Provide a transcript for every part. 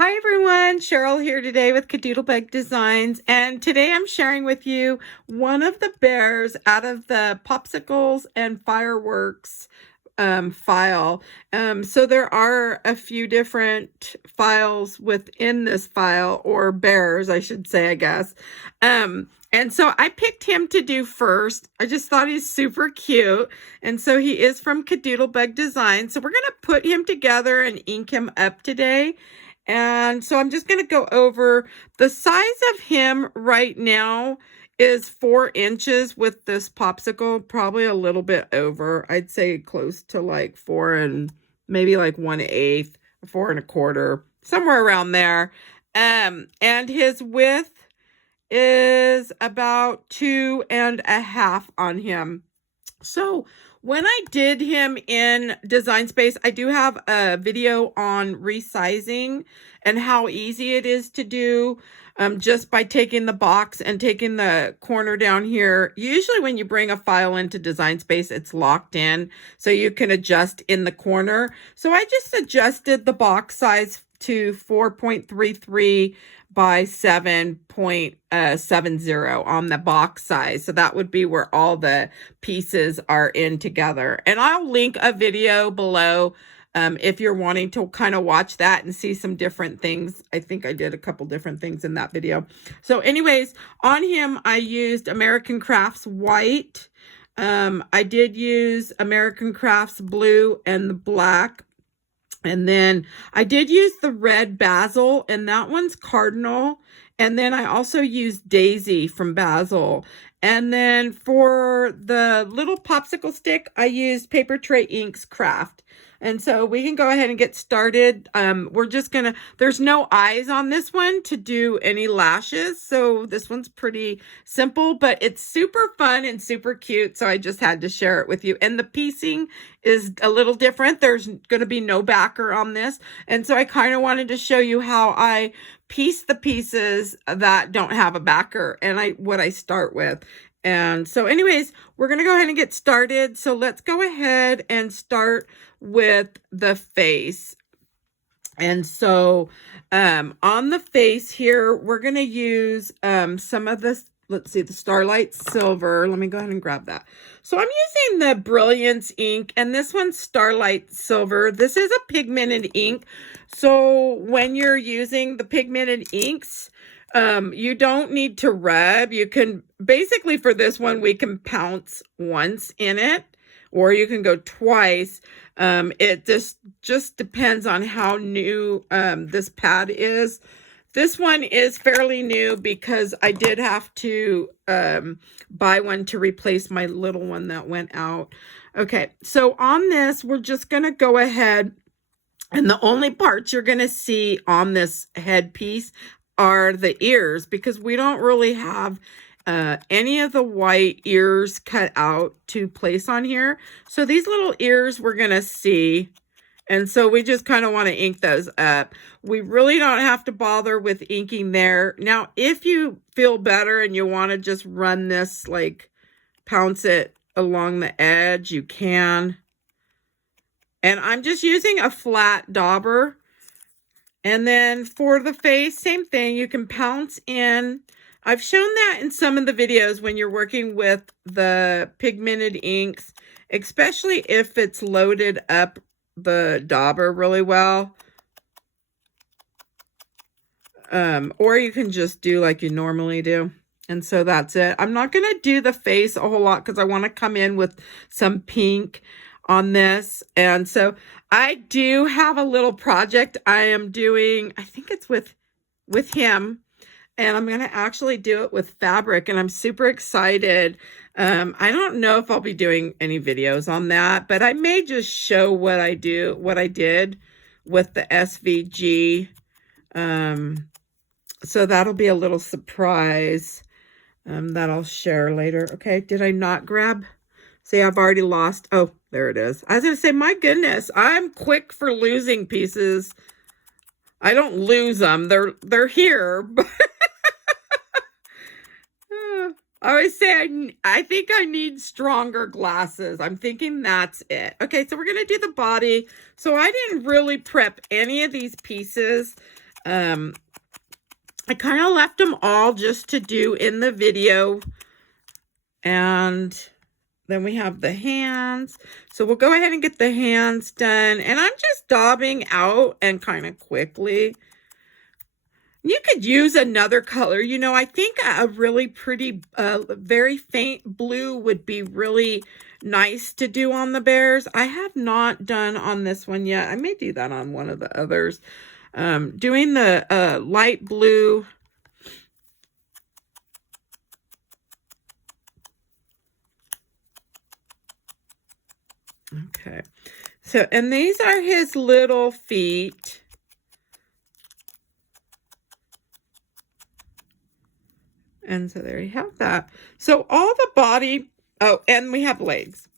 Hi everyone, Cheryl here today with KaDoodle Bug Designs, and today I'm sharing with you one of the bears out of the Popsicles and Fireworks file. So there are a few different files within this file, or bears I should say, I guess. And so I picked him to do first. I just thought he's super cute, and so he is from KaDoodle Bug Designs. So we're going to put him together and ink him up today. And so I'm just going to go over the size of him right now is 4 inches with this popsicle, probably a little bit over. I'd say close to like 4 and maybe like 1/8, 4 1/4, somewhere around there. And his width is about 2.5 on him. So when I did him in Design Space, I do have a video on resizing and how easy it is to do just by taking the box and taking the corner down here. Usually when you bring a file into Design Space, it's locked in, so you can adjust in the corner. So I just adjusted the box size to 4.33 by 7.70 on the box size. So that would be where all the pieces are in together. And I'll link a video below if you're wanting to kind of watch that and see some different things. I think I did a couple different things in that video. So anyways, on him, I used American Crafts White. I did use American Crafts Blue and the black. And then I did use the red bazzill, and that one's cardinal. And then I also used daisy from bazzill. And then for the little popsicle stick, I used Papertrey Inks Craft. And so we can go ahead and get started. We're just gonna, there's no eyes on this one to do any lashes. So this one's pretty simple, but it's super fun and super cute. So I just had to share it with you. And the piecing is a little different. There's gonna be no backer on this. And so I kind of wanted to show you how I piece the pieces that don't have a backer and what I start with. And so anyways, we're going to go ahead and get started. So let's go ahead and start with the face. And so on the face here, we're going to use some of this, let's see, the Starlight Silver. Let me go ahead and grab that. So I'm using the Brilliance ink, and this one's Starlight Silver. This is a pigmented ink. So when you're using the pigmented inks, you don't need to rub. You can, basically for this one, we can pounce once in it, or you can go twice. It just depends on how new this pad is. This one is fairly new because I did have to buy one to replace my little one that went out. Okay, so on this, we're just going to go ahead, and the only parts you're going to see on this headpiece are the ears, because we don't really have any of the white ears cut out to place on here. So these little ears we're going to see. And so we just kind of want to ink those up. We really don't have to bother with inking there. Now, if you feel better and you want to just run this, like pounce it along the edge, you can. And I'm just using a flat dauber. And then for the face, same thing. You can pounce in. I've shown that in some of the videos when you're working with the pigmented inks, especially if it's loaded up the dauber really well. Or you can just do like you normally do. And so that's it. I'm not going to do the face a whole lot because I want to come in with some pink on this. And so I do have a little project I am doing. I think it's with him. And I'm going to actually do it with fabric. And I'm super excited. I don't know if I'll be doing any videos on that, but I may just show what I did with the SVG. So that'll be a little surprise that I'll share later. Okay, did I not grab? See, I've already lost. Oh, there it is. I was going to say, my goodness, I'm quick for losing pieces. I don't lose them. They're here. But I always say I think I need stronger glasses. I'm thinking that's it. Okay, so we're going to do the body. So I didn't really prep any of these pieces. I kind of left them all just to do in the video. And then we have the hands. So we'll go ahead and get the hands done. And I'm just daubing out and kind of quickly. You could use another color. You know, I think a really pretty, very faint blue would be really nice to do on the bears. I have not done on this one yet. I may do that on one of the others. Doing the light blue. Okay. So, and these are his little feet. And so there you have that. So all the body, oh, and we have legs.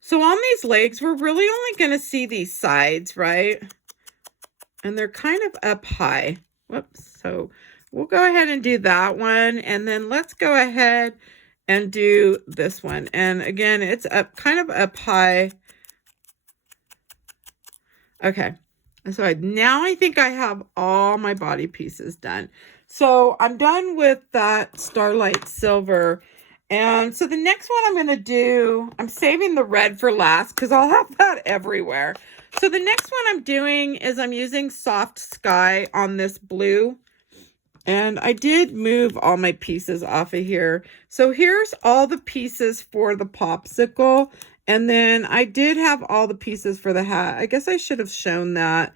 So on these legs, we're really only going to see these sides, right? And they're kind of up high. Whoops. So we'll go ahead and do that one. And then let's go ahead and do this one. And again, it's up, kind of up high. Okay. So now I think I have all my body pieces done. So I'm done with that Starlight Silver. And so the next one I'm going to do, I'm saving the red for last because I'll have that everywhere. So the next one I'm doing is I'm using Soft Sky on this blue. And I did move all my pieces off of here. So here's all the pieces for the popsicle. And then I did have all the pieces for the hat. I guess I should have shown that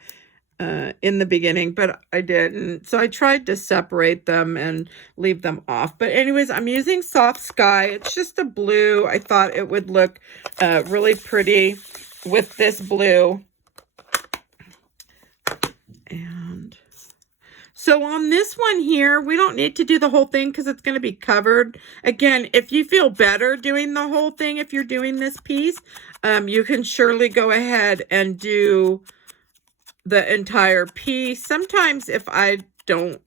in the beginning, but I didn't. So I tried to separate them and leave them off. But anyways, I'm using Soft Sky. It's just a blue. I thought it would look really pretty with this blue. And so on this one here, we don't need to do the whole thing because it's going to be covered. Again, if you feel better doing the whole thing, if you're doing this piece, you can surely go ahead and do the entire piece. Sometimes if I don't,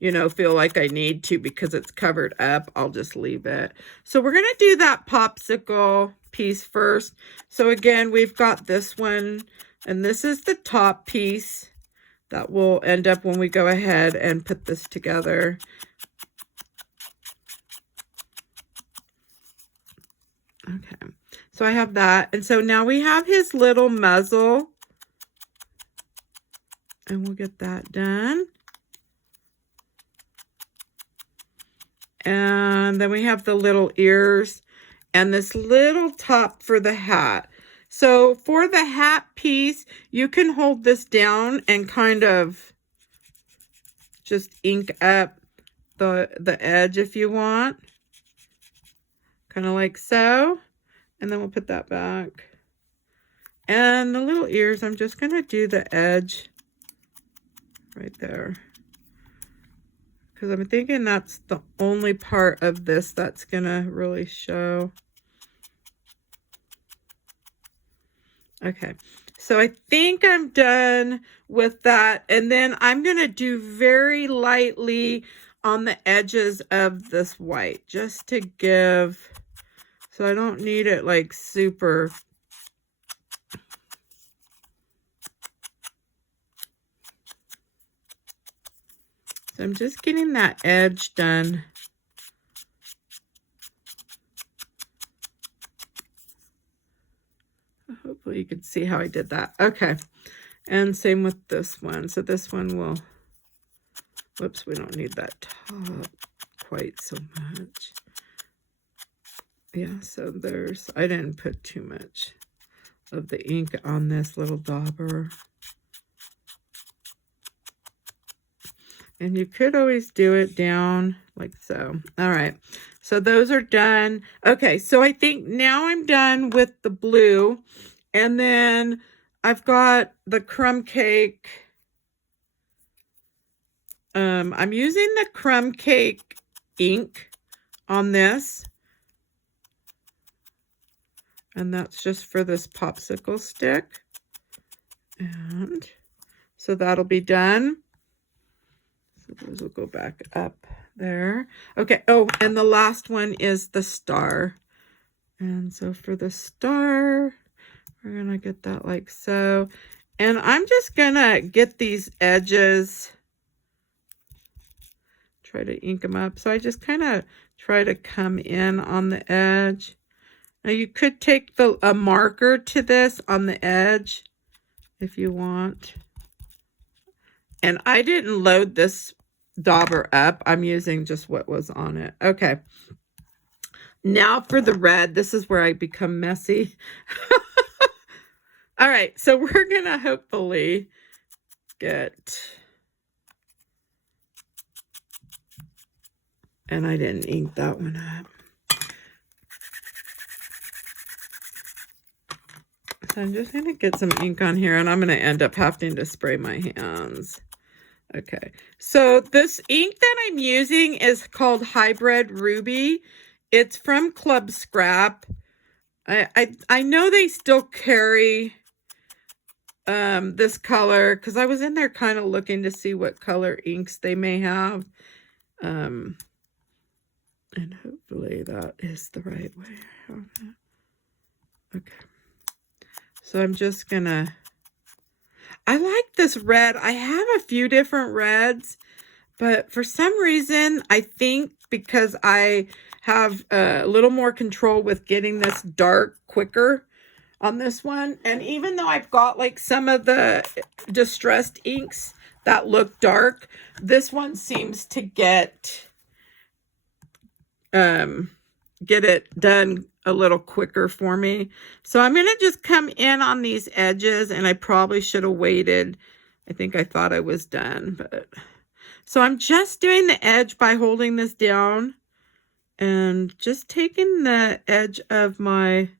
you know, feel like I need to because it's covered up, I'll just leave it. So we're going to do that popsicle piece first. So again, we've got this one, and this is the top piece that will end up when we go ahead and put this together. Okay, so I have that. And so now we have his little muzzle. And we'll get that done. And then we have the little ears and this little top for the hat. So for the hat piece, you can hold this down and kind of just ink up the edge if you want. Kind of like so. And then we'll put that back. And the little ears, I'm just going to do the edge right there. Because I'm thinking that's the only part of this that's going to really show. Okay, so I think I'm done with that. And then I'm going to do very lightly on the edges of this white, just to give, so I don't need it like super. So I'm just getting that edge done. Hopefully you can see how I did that. Okay. And same with this one. So this one will, whoops, we don't need that top quite so much. Yeah, so there's, I didn't put too much of the ink on this little dauber. And you could always do it down like so. All right, so those are done. Okay, so I think now I'm done with the blue. And then I've got the crumb cake. I'm using the crumb cake ink on this. And that's just for this popsicle stick. And so that'll be done. So those will go back up there. Okay, oh, and the last one is the star. And so for the star, we're going to get that like so. And I'm just gonna get these edges, try to ink them up. So I just kind of try to come in on the edge. Now you could take a marker to this on the edge if you want. And I didn't load this dauber up. I'm using just what was on it. Okay. Now for the red. This is where I become messy. All right. So we're going to hopefully get... And I didn't ink that one up. So I'm just going to get some ink on here, and I'm going to end up having to spray my hands. Okay, so this ink that I'm using is called Hybrid Ruby. It's from Club Scrap. I know they still carry this color, because I was in there kind of looking to see what color inks they may have. And hopefully that is the right way. Okay. So I'm just gonna, I like this red. I have a few different reds, but for some reason, I think because I have a little more control with getting this dark quicker on this one. And even though I've got like some of the distressed inks that look dark, this one seems to get it done a little quicker for me. So I'm going to just come in on these edges, and I probably should have waited. I think I thought I was done, but so I'm just doing the edge by holding this down and just taking the edge of my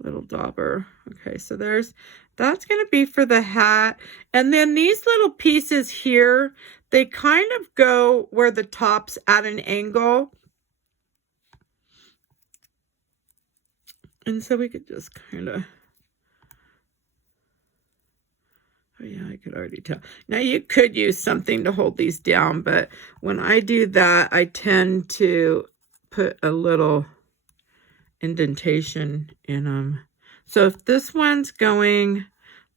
little dauber. Okay, so that's going to be for the hat. And then these little pieces here, they kind of go where the top's at an angle. And so we could just kind of, oh yeah, I could already tell. Now you could use something to hold these down, but when I do that, I tend to put a little indentation in them. So if this one's going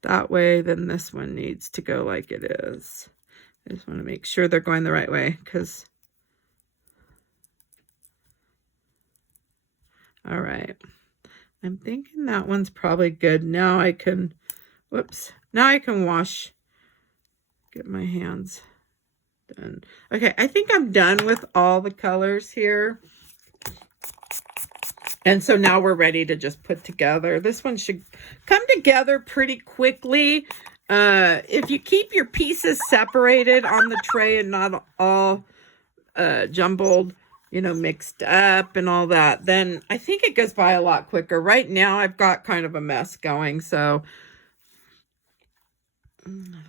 that way, then this one needs to go like it is. I just want to make sure they're going the right way, because, all right. I'm thinking that one's probably good. Now I can, whoops, now I can wash, get my hands done. Okay, I think I'm done with all the colors here. And so now we're ready to just put together. This one should come together pretty quickly. If you keep your pieces separated on the tray and not all jumbled, you know, mixed up and all that, then I think it goes by a lot quicker. Right now, I've got kind of a mess going, so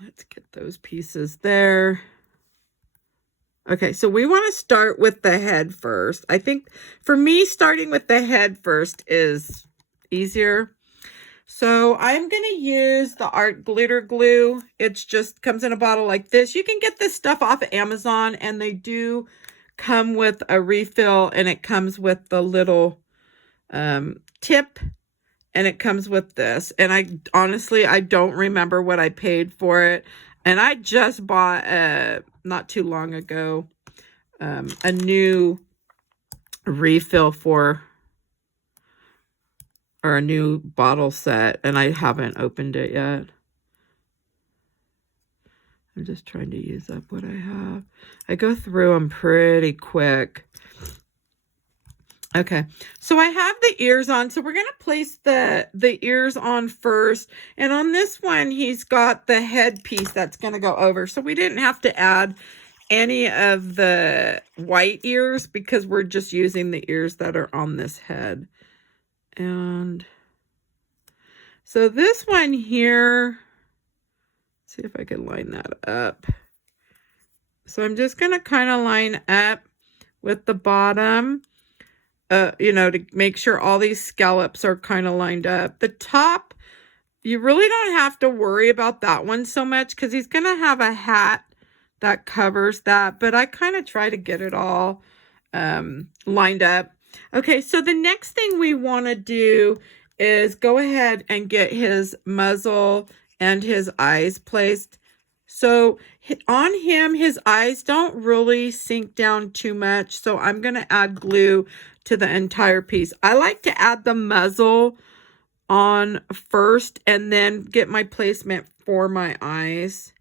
let's get those pieces there. Okay, so we want to start with the head first. I think for me, starting with the head first is easier. So I'm going to use the Art Glitter Glue. It's just comes in a bottle like this. You can get this stuff off of Amazon, and they do come with a refill, and it comes with the little tip, and it comes with this. And I honestly, I don't remember what I paid for it. And I just bought, not too long ago, a new refill for, or a new bottle set, and I haven't opened it yet. I'm just trying to use up what I have. I go through them pretty quick. Okay, so I have the ears on, so we're going to place the ears on first. And on this one, he's got the head piece that's going to go over. So we didn't have to add any of the white ears because we're just using the ears that are on this head. And so this one here, let's see if I can line that up. So I'm just going to kind of line up with the bottom, you know, to make sure all these scallops are kind of lined up. The top, you really don't have to worry about that one so much because he's going to have a hat that covers that. But I kind of try to get it all lined up. Okay, so the next thing we want to do is go ahead and get his muzzle and his eyes placed. So on him, his eyes don't really sink down too much. So I'm going to add glue to the entire piece. I like to add the muzzle on first and then get my placement for my eyes.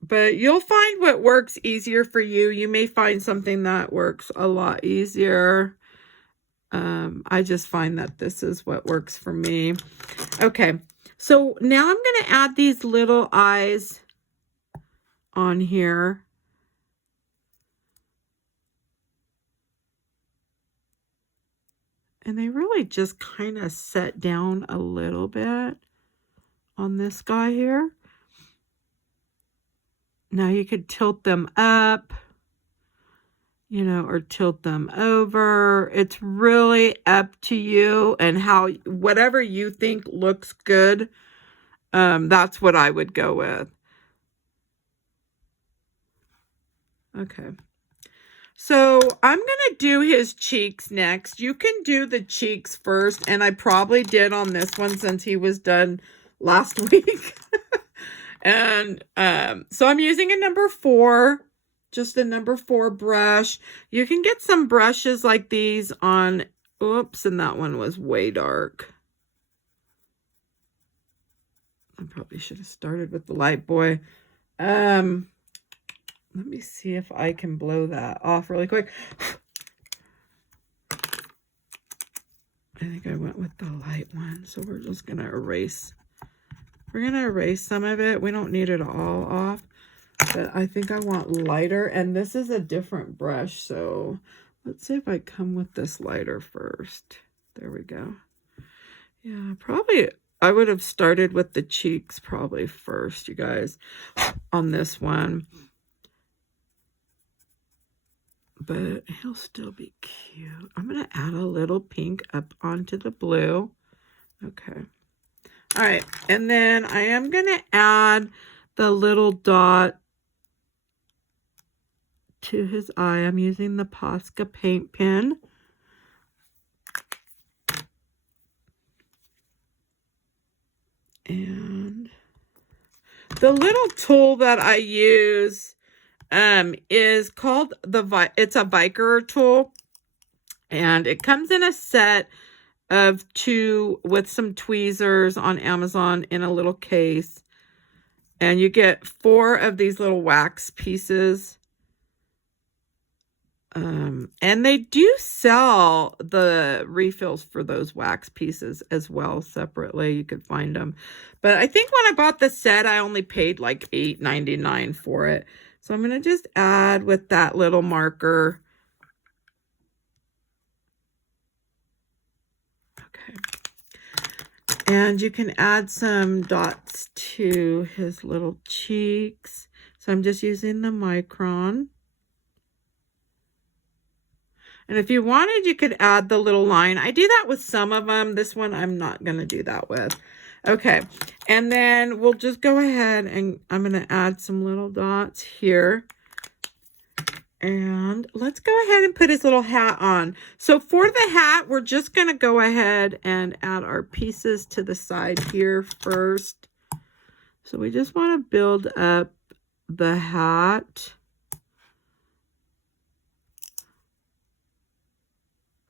But you'll find what works easier for you. You may find something that works a lot easier. I just find that this is what works for me. Okay, so now I'm going to add these little eyes on here. And they really just kind of set down a little bit on this guy here. Now you could tilt them up, you know, or tilt them over. It's really up to you and how, whatever you think looks good, that's what I would go with. Okay. So I'm going to do his cheeks next. You can do the cheeks first, and I probably did on this one since he was done last week. And so I'm using a number 4, just a number 4 brush. You can get some brushes like these on, oops, and that one was way dark. I probably should have started with the light boy. Let me see if I can blow that off really quick. I think I went with the light one, so we're just going to erase. We're going to erase some of it. We don't need it all off, but I think I want lighter, and this is a different brush, so let's see if I come with this lighter first. There we go. Yeah, probably I would have started with the cheeks probably first, you guys, on this one. But he'll still be cute. I'm going to add a little pink up onto the blue. Okay. All right. And then I am going to add the little dot to his eye. I'm using the Posca paint pen. And the little tool that I use is called it's a Viker tool, and it comes in a set of 2 with some tweezers on Amazon in a little case, and you get 4 of these little wax pieces. And they do sell the refills for those wax pieces as well separately. You could find them, but I think when I bought the set, I only paid like $8.99 for it. So I'm going to just add with that little marker. Okay. And you can add some dots to his little cheeks. So I'm just using the micron. And if you wanted, you could add the little line. I do that with some of them. This one, I'm not going to do that with. Okay. And then we'll just go ahead and I'm going to add some little dots here. And let's go ahead and put his little hat on. So for the hat, we're just going to go ahead and add our pieces to the side here first. So we just want to build up the hat.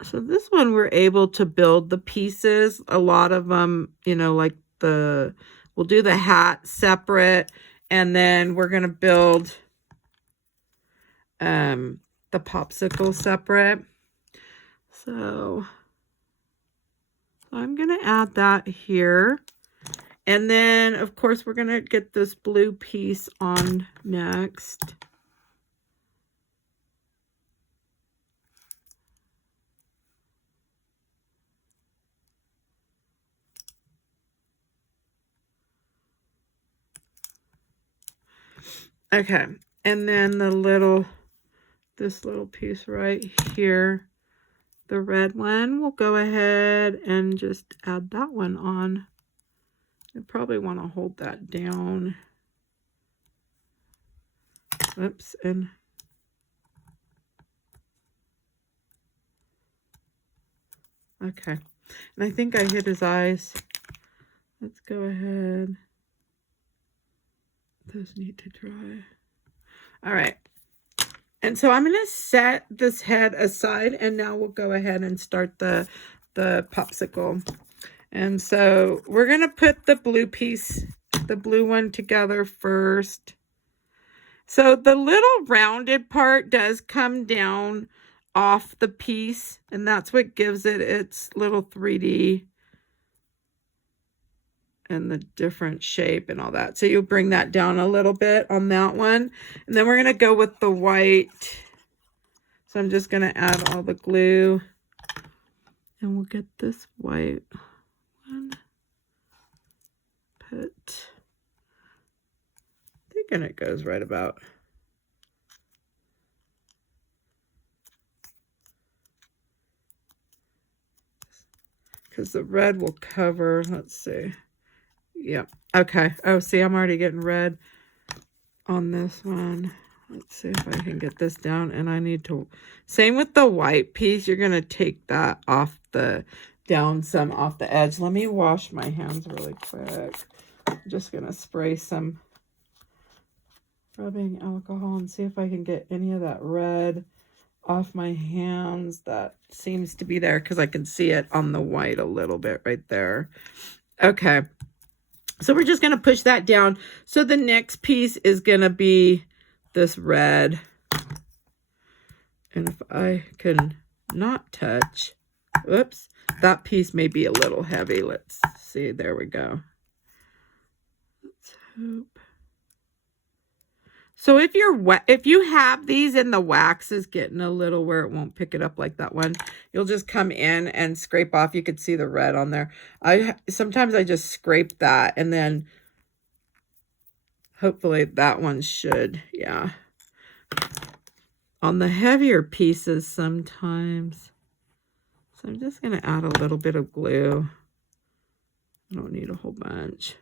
So this one, we're able to build the pieces. A lot of them, you know, like we'll do the hat separate, and then we're going to build the popsicle separate. So I'm going to add that here. And then, of course, we're going to get this blue piece on next. Okay, and then this little piece right here, the red one, we'll go ahead and just add that one on. You probably want to hold that down. Oops, and Okay. And I think I hit his eyes. Let's go ahead. Those need to dry. All right. And so I'm going to set this head aside, and now we'll go ahead and start the popsicle. And so we're going to put the blue piece, the blue one together first. So the little rounded part does come down off the piece, and that's what gives it its little 3D and the different shape and all that. So you'll bring that down a little bit on that one. And then we're going to go with the white. So I'm just going to add all the glue. And we'll get this white one. Thinking it goes right about. Because the red will cover, let's see. Yep. Okay. Oh, see, I'm already getting red on this one. Let's see if I can get this down. And I need to, same with the white piece, you're going to take that off down some off the edge. Let me wash my hands really quick. I'm just going to spray some rubbing alcohol and see if I can get any of that red off my hands. That seems to be there because I can see it on the white a little bit right there. Okay. So we're just going to push that down. So the next piece is going to be this red. And if I can not touch, whoops, that piece may be a little heavy. Let's see. There we go. Let's hope. So if you have these and the wax is getting a little where it won't pick it up like that one, you'll just come in and scrape off. You could see the red on there. Sometimes I just scrape that, and then hopefully that one should, yeah. On the heavier pieces sometimes. So I'm just going to add a little bit of glue. I don't need a whole bunch.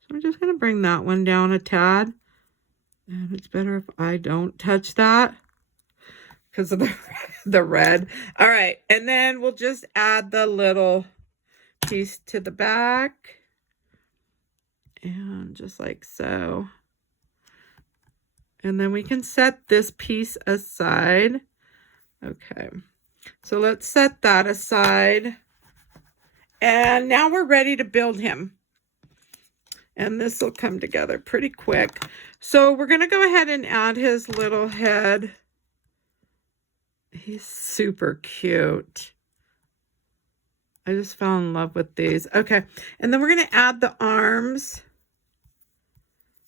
So I'm just going to bring that one down a tad. And it's better if I don't touch that because of the red. All right. And then we'll just add the little piece to the back. And just like so. And then we can set this piece aside. Okay. So let's set that aside. And now we're ready to build him. And this will come together pretty quick. So we're going to go ahead and add his little head. He's super cute. I just fell in love with these. Okay. And then we're going to add the arms.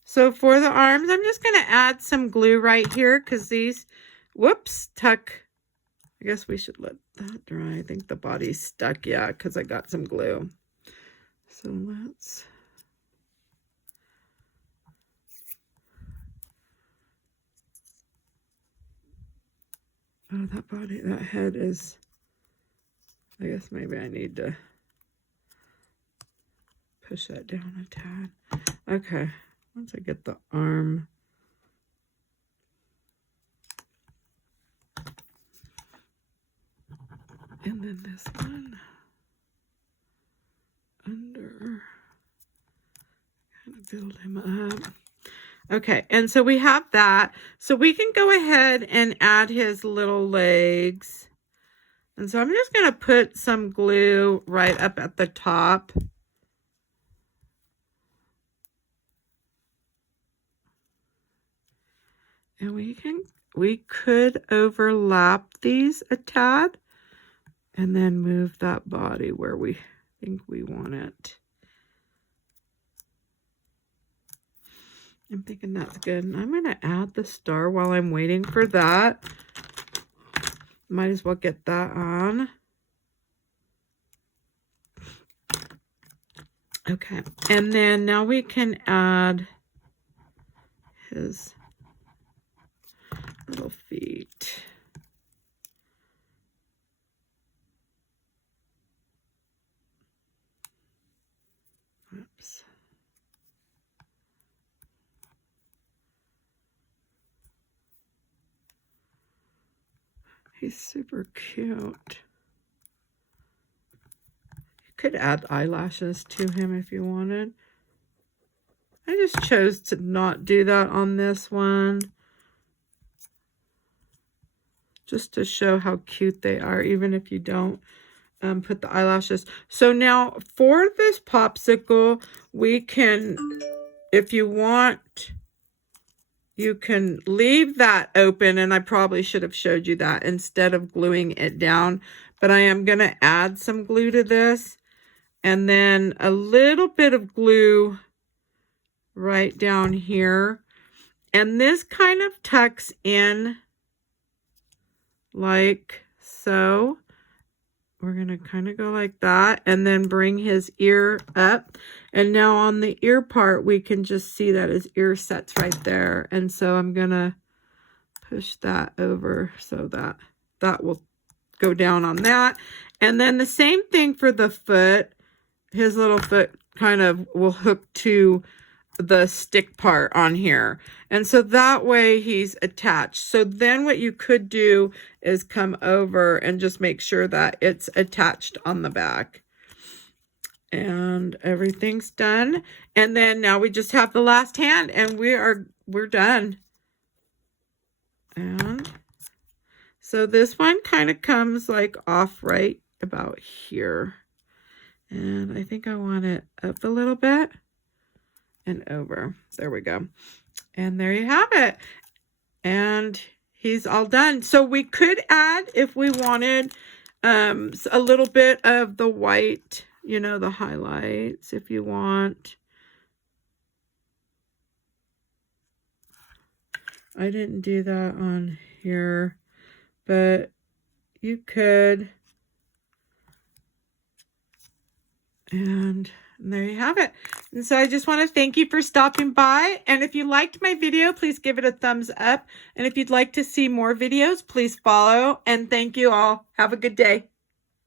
So for the arms, I'm just going to add some glue right here because these, whoops, tuck. I guess we should let that dry. I think the body's stuck. Yeah, because I got some glue. So let's... Oh, that head is, I guess maybe I need to push that down a tad. Okay, once I get the arm. And then this one under, kind of build him up. Okay, and so we have that. So we can go ahead and add his little legs. And so I'm just going to put some glue right up at the top. And we could overlap these a tad and then move that body where we think we want it. I'm thinking that's good. And I'm going to add the star while I'm waiting for that. Might as well get that on. Okay. And then now we can add his little feet. Oops. He's super cute. could add eyelashes to him if you wanted. I just chose to not do that on this one, just to show how cute they are, even if you don't put the eyelashes. So now for this popsicle, we can, if you want, you can leave that open, and I probably should have showed you that instead of gluing it down, but I am going to add some glue to this, and then a little bit of glue right down here, and this kind of tucks in like so. We're going to kind of go like that and then bring his ear up. And now on the ear part, we can just see that his ear sets right there. And so I'm going to push that over so that that will go down on that. And then the same thing for the foot. His little foot kind of will hook to the stick part on here, and so that way he's attached. So then what you could do is come over and just make sure that it's attached on the back, and everything's done. And then now we just have the last hand, and we're done. And so this one kind of comes like off right about here, and I think I want it up a little bit and over. There we go. And there you have it. And he's all done. So we could add, if we wanted, a little bit of the white, you know, the highlights, if you want. I didn't do that on here, but you could. And there you have it. And so I just want to thank you for stopping by. And if you liked my video, please give it a thumbs up. And if you'd like to see more videos, please follow. And thank you all. Have a good day.